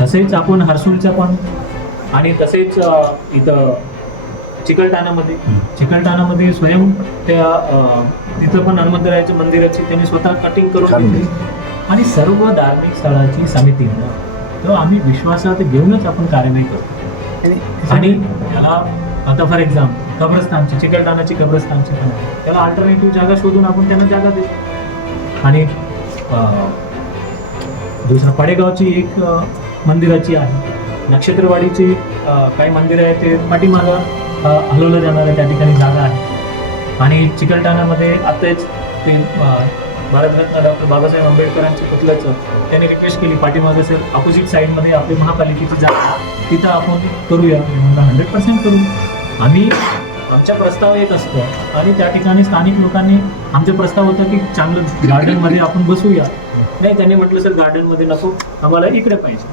तसेच आपण हर्सूलच्या पण आणि तसेच इथं चिकलठाणामध्ये स्वयं त्या तिथं पण हनुमंतरायाच्या मंदिराची त्यांनी स्वतः कटिंग करून घेतली आणि सर्व धार्मिक स्थळाची समितीनं तर आम्ही विश्वासात घेऊनच आपण कार्यवाही करतो. आणि त्याला आता फॉर एक्झाम्पल कब्रस्तानची चिकलठाणाची कब्रस्तानची पण आहे, त्याला अल्टरनेटिव्ह जागा शोधून आपण त्यांना जागा देतो. आणि दुसरा पडेगावची एक मंदिराची आहे, नक्षत्रवाडीची काही मंदिरं आहे ते पाठीमागं हलवलं जाणार आहे, त्या ठिकाणी जागा आहे. आणि चिकलठाण्यामध्ये आताच ते भारतरत्न डॉक्टर बाबासाहेब आंबेडकरांच्या पुतळ्याचं त्यांनी रिक्वेस्ट केली, पाठीमागे सर अपोजिट साईडमध्ये आपली महापालिकेची जागा तिथं आपण करूया. म्हणलं 100% करू. आम्ही आमच्या प्रस्ताव येत असतो आणि त्या ठिकाणी स्थानिक लोकांनी आमचे प्रस्ताव होतं की चांगलं गार्डनमध्ये आपण बसूया. नाही, त्यांनी म्हटलं सर गार्डनमध्ये नको, आम्हाला इकडे पाहिजे.